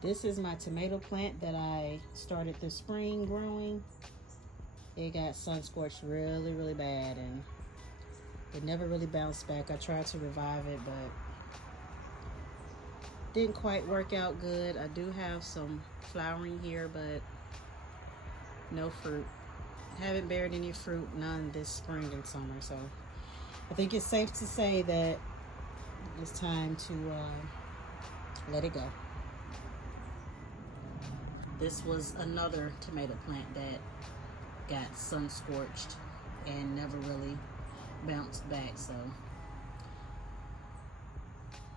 This is my tomato plant that I started this spring growing. It got sun scorched really bad and it never really bounced back. I tried to revive it, but didn't quite work out good. I do have some flowering here, but no fruit. Haven't bared any fruit, none this spring and summer. So I think it's safe to say that it's time to let it go. This was another tomato plant that got sun scorched and never really bounced back. So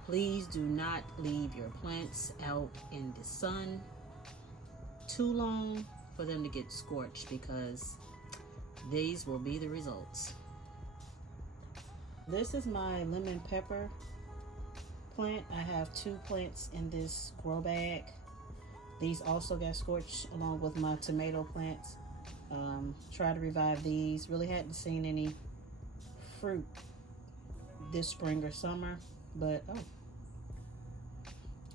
please do not leave your plants out in the sun too long for them to get scorched, because these will be the results. This is my lemon pepper plant. I have 2 plants in this grow bag. These also got scorched along with my tomato plants. Try to revive these. Really hadn't seen any fruit this spring or summer, but oh,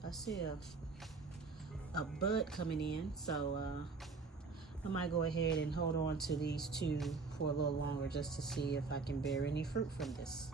I see a bud coming in, so I might go ahead and hold on to these 2 for a little longer just to see if I can bear any fruit from this.